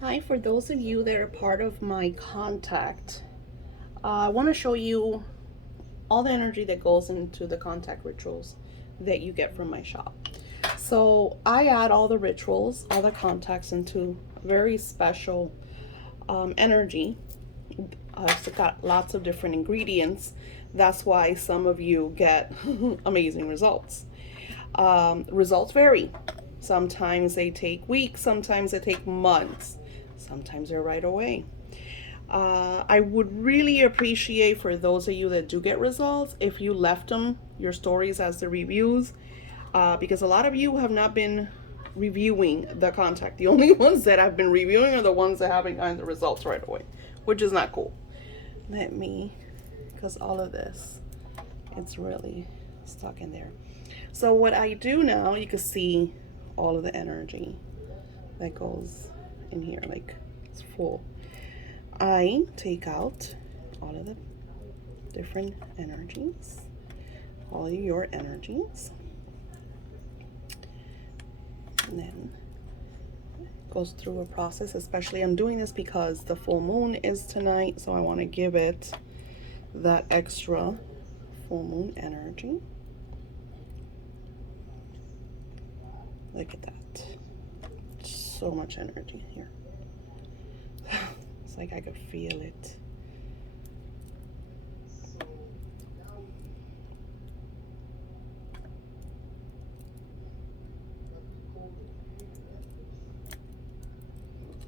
Hi, for those of you that are part of my contact, I want to show you all the energy that goes into the contact rituals that you get from my shop. So I add all the rituals, all the contacts into very special energy. I've got lots of different ingredients. That's why some of you get amazing results. Results vary. Sometimes they take weeks, sometimes they take months, sometimes they're right away. I would really appreciate for those of you that do get results if you left them your stories as the reviews, because a lot of you have not been reviewing the contact. The only ones that I've been reviewing are the ones that haven't gotten the results right away, which is not cool. Let me, because all of this, it's really stuck in there. So what I do now, you can see all of the energy that goes in here, like it's full. I take out all of the different energies, all of your energies, and then goes through a process. Especially I'm doing this because the full moon is tonight, so I want to give it that extra full moon energy. Look at that. So much energy here. It's like I could feel it.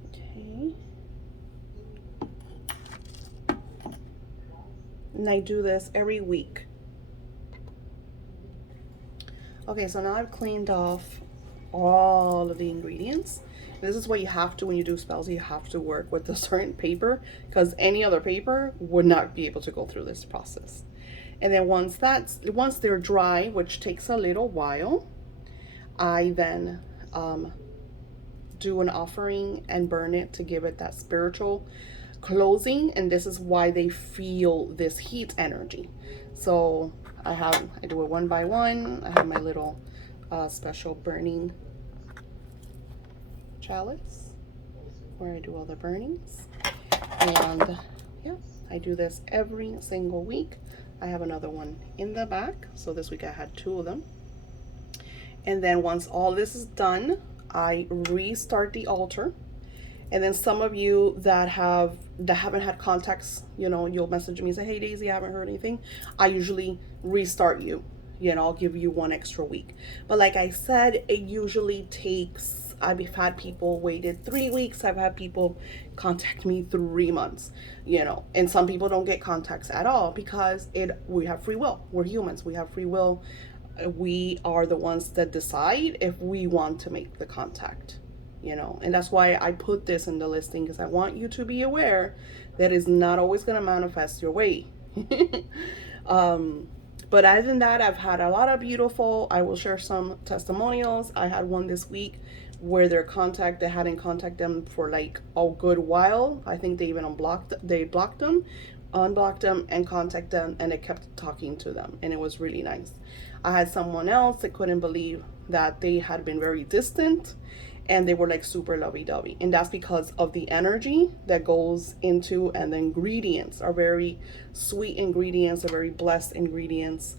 Okay. And I do this every week. Okay, so now I've cleaned off all of the ingredients. This is what you have to when you do spells. You have to work with a certain paper because any other paper would not be able to go through this process. And then once they're dry, which takes a little while, I then do an offering and burn it to give it that spiritual closing. And this is why they feel this heat energy. So I do it one by one. I have my little special burning chalice where I do all the burnings. And yeah, I do this every single week. I have another one in the back. So this week I had two of them. And then once all this is done, I restart the altar. And then some of you that haven't had contacts, you'll message me and say, "Hey Daisy, I haven't heard anything." I usually restart you. I'll give you one extra week. But like I said, it usually takes. I've had people waited 3 weeks. I've had people contact me 3 months. And some people don't get contacts at all because we have free will. We're humans. We have free will. We are the ones that decide if we want to make the contact. And that's why I put this in the listing, because I want you to be aware that is not always going to manifest your way. But other than that, I've had a lot of beautiful, I will share some testimonials. I had one this week where they hadn't contacted them for like a good while. I think they even blocked them, unblocked them, and contacted them, and it kept talking to them, and it was really nice. I had someone else that couldn't believe that they had been very distant and they were like super lovey-dovey, and that's because of the energy that goes into, and the ingredients are very sweet ingredients, are very blessed ingredients.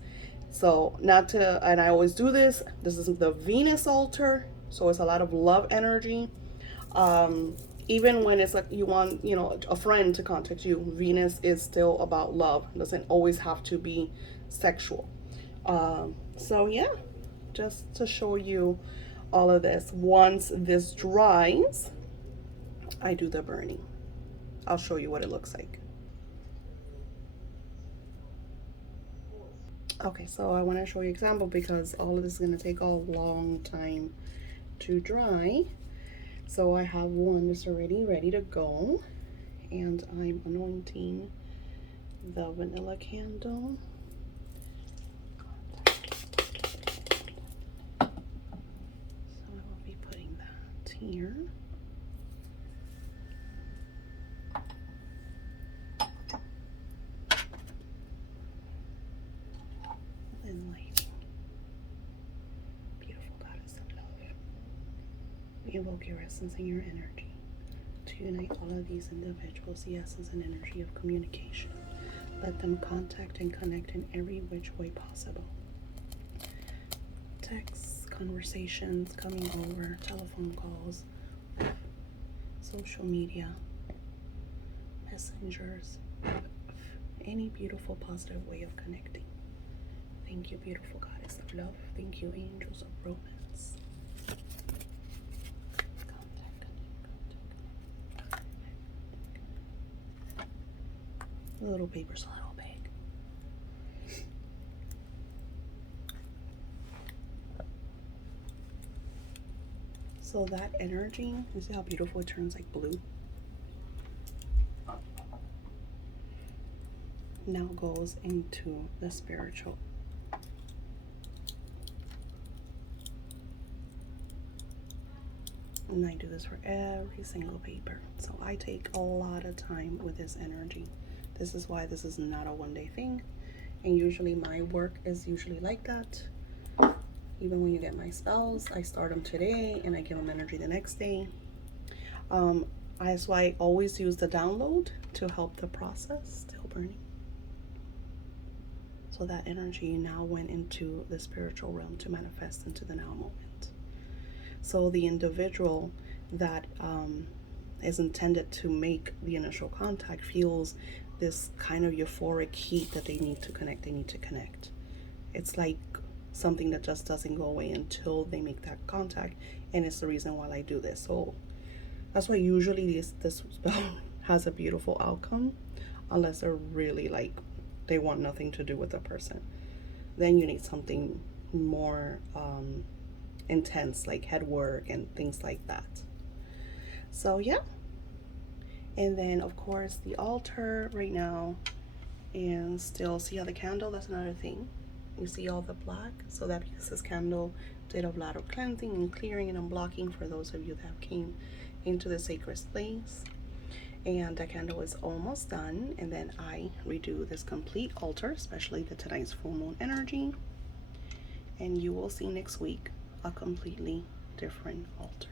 So not to, and I always do this is the Venus altar, so it's a lot of love energy. Even when it's like you want a friend to contact you, Venus is still about love. It doesn't always have to be sexual. So yeah, just to show you all of this. Once this dries, I do the burning. I'll show you what it looks like. Okay, so I want to show you an example because all of this is going to take a long time to dry. So I have one that's already ready to go, and I'm anointing the vanilla candle. So I will be putting that here. And light. Beautiful goddess of love. We invoke your essence and your energy to unite all of these individuals, the essence and energy of communication. Let them contact and connect in every which way possible. Texts, conversations coming over, telephone calls, social media, messengers, any beautiful positive way of connecting. Thank you, beautiful goddess of love. Thank you, angels of romance. The little paper's a little big. So that energy, you see how beautiful it turns like blue? Now goes into the spiritual. And I do this for every single paper. So I take a lot of time with this energy. This is why this is not a one-day thing. And usually my work is usually like that. Even when you get my spells, I start them today and I give them energy the next day. That's why I always use the download to help the process. Still burning. So that energy now went into the spiritual realm to manifest into the now moment. So the individual that is intended to make the initial contact feels this kind of euphoric heat that they need to connect. They need to connect. It's like something that just doesn't go away until they make that contact, and it's the reason why I do this. So that's why usually this spell has a beautiful outcome, unless they're really like they want nothing to do with the person. Then you need something more intense, like head work and things like that. So yeah, and then of course the altar right now, and still see how the candle, that's another thing. You see all the black, so that because this candle did a lot of cleansing and clearing and unblocking for those of you that came into the sacred place. And the candle is almost done, and then I redo this complete altar, especially the tonight's full moon energy, and you will see next week a completely different altar.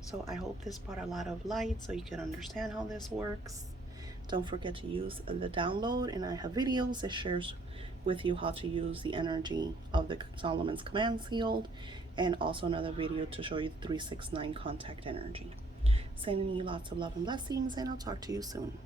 So I hope this brought a lot of light so you can understand how this works. Don't forget to use the download, and I have videos that shares with you how to use the energy of the Solomon's command seal, and also another video to show you the 369 contact energy. Sending you lots of love and blessings, and I'll talk to you soon.